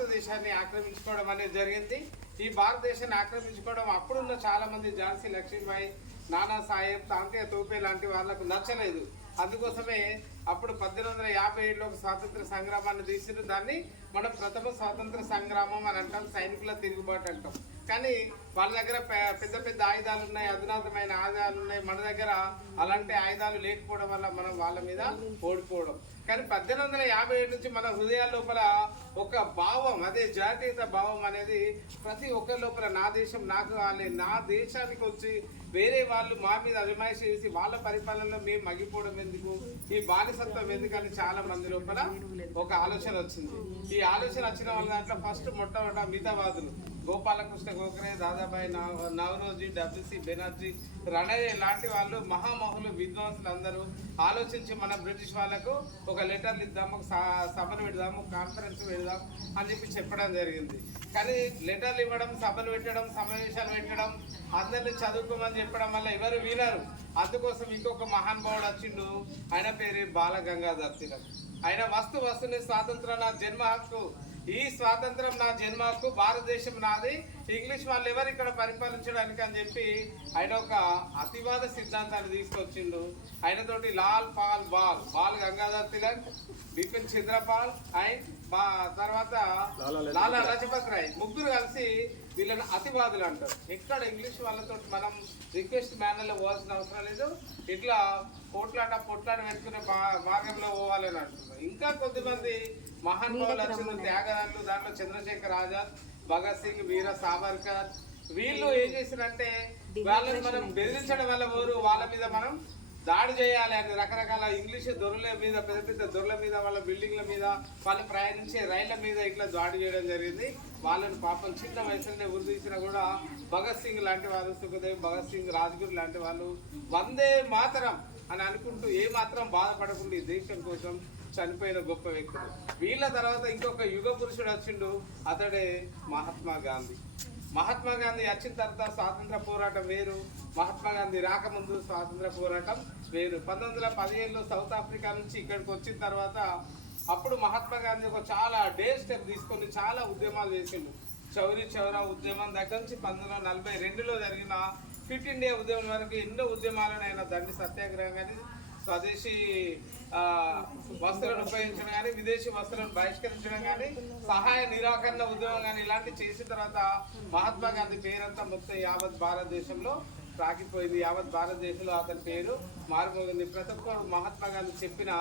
భారతదేశాన్ని ఆక్రమించుకోవడం అనేది జరిగింది. ఈ భారతదేశాన్ని ఆక్రమించుకోవడం అప్పుడున్న చాలా మంది ఝాన్సీ లక్ష్మీబాయి నానా సాహెబ్ తాంతయ్య తోపే లాంటి వాళ్ళకు నచ్చలేదు. అందుకోసమే అప్పుడు పద్దెనిమిది వందల యాభై ఏడులో ఒక స్వాతంత్ర సంగ్రామాన్ని తీసిన దాన్ని మనం ప్రథమ స్వాతంత్ర సంగ్రామం అని అంటాం సైనికుల తిరుగుబాటు అంటాం. కానీ వాళ్ళ దగ్గర పెద్ద పెద్ద ఆయుధాలు ఉన్నాయి అధునాతమైన ఆయుధాలు ఉన్నాయి. మన దగ్గర అలాంటి ఆయుధాలు లేకపోవడం వల్ల మనం వాళ్ళ మీద ఓడిపోవడం. కానీ పద్దెనిమిది వందల యాభై ఏడు నుంచి మన హృదయాల లోపల ఒక భావం అదే జాతీయత భావం అనేది ప్రతి ఒక్కరి లోపల నా దేశం నాకు కావాలి నా దేశానికి వచ్చి వేరే వాళ్ళు మా మీద అభిమాష చేసి వాళ్ళ పరిపాలనలో మేము మగిపోవడం ఎందుకు? ఈ బానిసత్వం ఎందుకని చాలా మంది లోపల ఒక ఆలోచన వచ్చింది. ఈ ఆలోచన వచ్చిన వాళ్ళ దాంట్లో ఫస్ట్ మొట్టమొదట మితవాదులు గోపాలకృష్ణ గోఖరే దాదాబాయి నవ- నవరోజీ డబ్ల్యూసి బెనర్జీ రణయ్య లాంటి వాళ్ళు మహామహులు విద్వాంసులు అందరూ ఆలోచించి మన బ్రిటిష్ వాళ్ళకు ఒక లెటర్లు ఇద్దాము స- సభలు పెడదాము కాన్ఫరెన్స్ పెడదాం అని చెప్పి చెప్పడం జరిగింది. కానీ లెటర్లు ఇవ్వడం సభలు పెట్టడం సమావేశాలు పెట్టడం అందరిని చదువుకోమని చెప్పడం వల్ల ఎవరు వినరు. అందుకోసం ఇంకొక మహానుభావుడు వచ్చిండు. ఆయన పేరు బాల గంగాధర్ తిలక్. ఆయన వస్తు వస్తుని స్వాతంత్ర నా జన్మ హక్కు ఈ స్వాతంత్రం నా జన్మ హక్కు భారతదేశం నాది. ఇంగ్లీష్ వాళ్ళు ఎవరు ఇక్కడ పరిపాలించడానికి అని చెప్పి ఆయన ఒక అతివాద సిద్ధాంతాన్ని తీసుకొచ్చిండు. ఆయనతోటి లాల్ పాల్ బాల్ బాల్ గంగాధర్ తిలక్ బిపిన్ చంద్రపాల్ అండ్ తర్వాత లాలా లజపత్ రాయ్. ముగ్గురు కలిసి వీళ్ళని అతివాదులు అంటారు. ఎక్కడ ఇంగ్లీష్ వాళ్ళతో మనం రిక్వెస్ట్ మేనర్లో పోవాల్సిన అవసరం లేదు. ఇట్లా పోట్లాట పొట్లాట పెట్టుకునే మార్గంలో పోవాలని అంటున్నారు. ఇంకా కొద్దిమంది మహానుభావులు వచ్చిన త్యాగరాజులు దాంట్లో చంద్రశేఖర్ ఆజాద్ భగత్ సింగ్ వీర సావర్కర్ వీళ్ళు ఏం చేసినంటే వాళ్ళని మనం బెదిరించడం వల్ల ఊరు వాళ్ళ మీద మనం దాడి చేయాలి అని రకరకాల ఇంగ్లీష్ దొరల మీద పెద్ద పెద్ద దొరల మీద వాళ్ళ బిల్డింగ్ల మీద వాళ్ళు ప్రయాణించే రైళ్ళ మీద ఇట్లా దాడి చేయడం జరిగింది. వాళ్ళని పాపం చిన్న వయసులోనే ఉరి కూడా భగత్ సింగ్ లాంటి వాళ్ళు సుఖదేవ్ భగత్ సింగ్ రాజ్గురు లాంటి వాళ్ళు వందే మాతరం అని అనుకుంటూ ఏ మాత్రం బాధపడకుండా ఈ దేశం కోసం చనిపోయిన గొప్ప వ్యక్తులు. వీళ్ళ తర్వాత ఇంకొక యుగ పురుషుడు వచ్చిండు అతడే మహాత్మా గాంధీ. మహాత్మా గాంధీ వచ్చిన తర్వాత స్వాతంత్ర పోరాటం వేరు మహాత్మా గాంధీ రాకముందు స్వాతంత్ర పోరాటం వేరు. పంతొమ్మిది వందల పదిహేనులో సౌత్ ఆఫ్రికా నుంచి ఇక్కడికి వచ్చిన తర్వాత అప్పుడు మహాత్మా గాంధీ ఒక చాలా డే స్టెప్ తీసుకొని చాలా ఉద్యమాలు చేసిండు. చౌరీ చౌరా ఉద్యమం దగ్గర నుంచి పంతొమ్మిది వందల నలభై రెండులో జరిగిన ఫిట్ ఇండియా ఉద్యమం వరకు ఎన్నో ఉద్యమాలను ఆయన దండి సత్యాగ్రహం కానీ స్వదేశీ వస్తువులను వస్త్రాలను ఉపయోగించడం కానీ విదేశీ వస్త్రాలను బహిష్కరించడం కానీ సహాయ నిరాకరణ ఉద్యమం కానీ ఇలాంటివి చేసిన తర్వాత మహాత్మా గాంధీ పేరంతా మొత్తం యావత్ భారతదేశంలో రాకిపోయింది యావత్ భారతదేశంలో అతని పేరు మారిపోయింది ప్రతి ఒక్కరు మహాత్మా గాంధీ చెప్పిన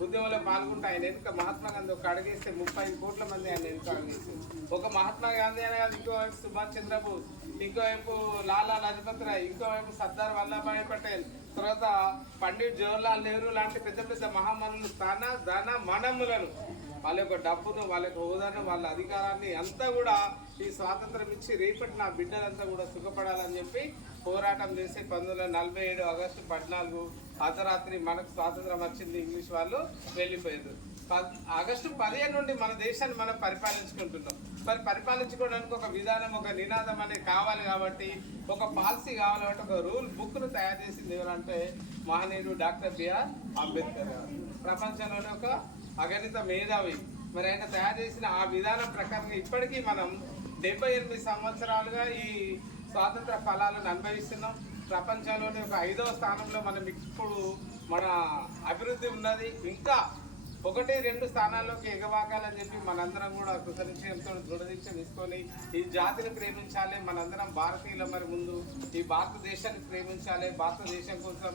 ఉద్యమంలో పాల్గొంటే ఆయన వెనుక మహాత్మా గాంధీ ఒక అడిగేస్తే ముప్పై కోట్ల మంది ఆయన వెనుక అడిగేసారు ఒక మహాత్మా గాంధీ అనే కాదు ఇంకోవైపు సుభాష్ చంద్రబోస్ ఇంకోవైపు లాలా లజపత్ రాయ్ ఇంకోవైపు సర్దార్ వల్లభాయ్ పటేల్ తర్వాత పండిట్ జవహర్లాల్ నెహ్రూ లాంటి పెద్ద పెద్ద మహామనులు తన ధన మనములను వాళ్ళ యొక్క డబ్బును వాళ్ళ యొక్క హోదాను వాళ్ళ అధికారాన్ని అంతా కూడా ఈ స్వాతంత్రం ఇచ్చి రేపటి నా బిడ్డలంతా కూడా సుఖపడాలని చెప్పి పోరాటం చేసి పంతొమ్మిది వందల నలభై ఏడు ఆగస్టు పద్నాలుగు అర్ధరాత్రి మనకు స్వాతంత్రం వచ్చింది ఇంగ్లీష్ వాళ్ళు వెళ్ళిపోయారు. ఆగస్టు పదిహేను నుండి మన దేశాన్ని మనం పరిపాలించుకుంటున్నాం. మరి పరిపాలించుకోవడానికి ఒక విధానం ఒక నినాదం అనేది కావాలి కాబట్టి ఒక పాలసీ కావాలి కాబట్టి ఒక రూల్ బుక్ను తయారు చేసింది ఎవరంటే మహనీయుడు డాక్టర్ బిఆర్ అంబేద్కర్ గారు. ప్రపంచంలోనే ఒక అగణిత మేధావి. మరి ఆయన తయారు చేసిన ఆ విధానం ప్రకారంగా ఇప్పటికీ మనం డెబ్బై ఎనిమిది సంవత్సరాలుగా ఈ స్వాతంత్ర ఫలాలను అనుభవిస్తున్నాం. ప్రపంచంలోనే ఒక ఐదవ స్థానంలో మనం ఇప్పుడు మన అభివృద్ధి ఉన్నది. ఇంకా ఒకటి రెండు స్థానాల్లోకి ఎగవాకాలని చెప్పి మనందరం కూడా కృతనిశ్చయంతో దృఢదీక్ష తీసుకొని ఈ జాతిని ప్రేమించాలి. మనందరం భారతీయుల మరి ముందు ఈ భారతదేశాన్ని ప్రేమించాలి. భారతదేశం కోసం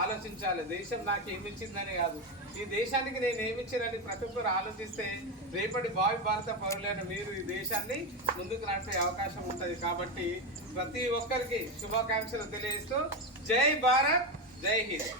ఆలోచించాలి. దేశం నాకు ఏమిచ్చిందని కాదు. ఈ దేశానికి నేను ఏమిచ్చానని ప్రతి ఒక్కరు ఆలోచిస్తే రేపటి భావి భారత పౌరులైన మీరు ఈ దేశాన్ని ముందుకు నడిపే అవకాశం ఉంటుంది. కాబట్టి ప్రతి ఒక్కరికి శుభాకాంక్షలు తెలియజేస్తూ జై భారత్ జై హింద్.